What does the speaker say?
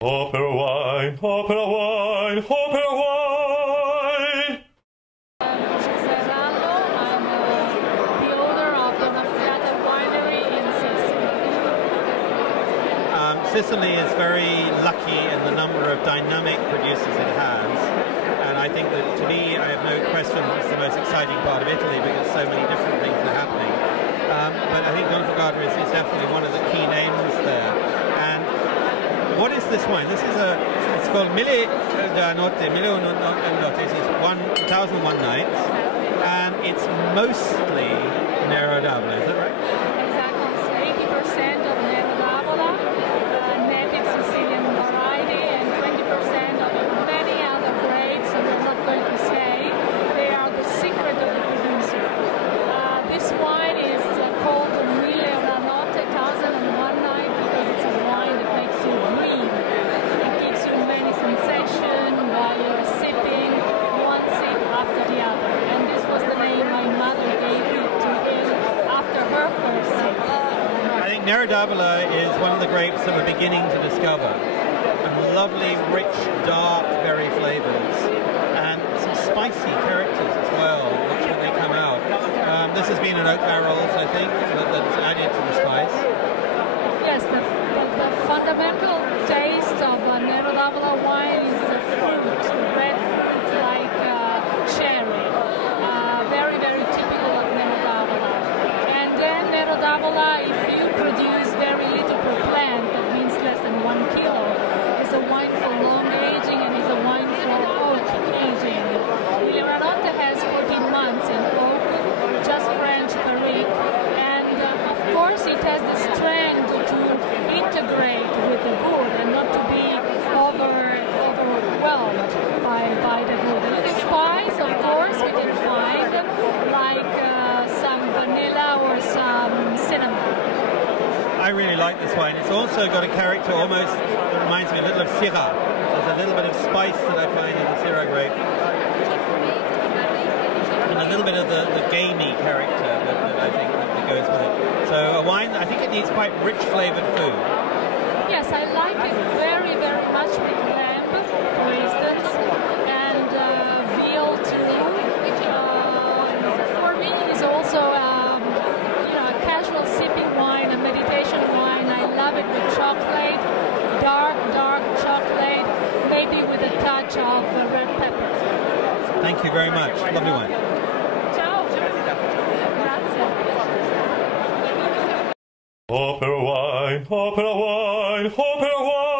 Opera wine, opera wine, opera wine. Serrano. I'm the owner of the Naffiata Winery in Sicily. Sicily is very lucky in the number of dynamic producers it has, and I think that, to me, I have no question it's the most exciting part of Italy because so many different things are happening. But I think Don Fagata is definitely one of the key names there. And what is this wine? This is it's called Mille Notte, it's 1001 Nights, and it's mostly Nero d'Avola, is that right? Exactly, 80% of Nero d'Avola, native Sicilian variety, and 20% of many other grapes, and I'm not going to say. They are the secret of the producer. This wine is called Mille Notte, 1001 Night, because it's a wine that makes you dream. It gives you many sensations while you're sipping one sip after the other. And this was the name my mother gave it to him after her first sip. I think Nero d'Avola is one of the grapes that we're beginning to discover. And lovely, rich, dark berry flavors. And some spicy characters as well, which when they come out. This has been an oak barrels, I think, that's added to the spice. Yes, the fundamental taste of Nero d'Avola wine is the fruit, the red fruit like cherry. Very, very typical of Nero d'Avola. And then Nero d'Avola, if you produce very little per plant, that means less than 1 kilo, is a wine for long aging and is a wine for oak aging. Il Granotte has 14 months in oak, just French barrique, and of course it has the strength to integrate with the wood and not to be overwhelmed by the wood. A little spice, of course, we can find, like some vanilla or some cinnamon. I really like this wine. It's also got a character almost that reminds me a little of Syrah. There's a little bit of spice that I find in the Syrah grape. And a little bit of the gamey character that I think that goes with it. So a wine, I think it needs quite rich flavoured food. Yes, I like it very, very much with lamb, for instance, and veal too. For me, it is also a casual sipping wine, a meditation wine. I love it with chocolate, dark chocolate, maybe with a touch of red pepper. Thank you very much. Lovely wine. Ciao. Grazie. Opera wine, opera wine, opera wine.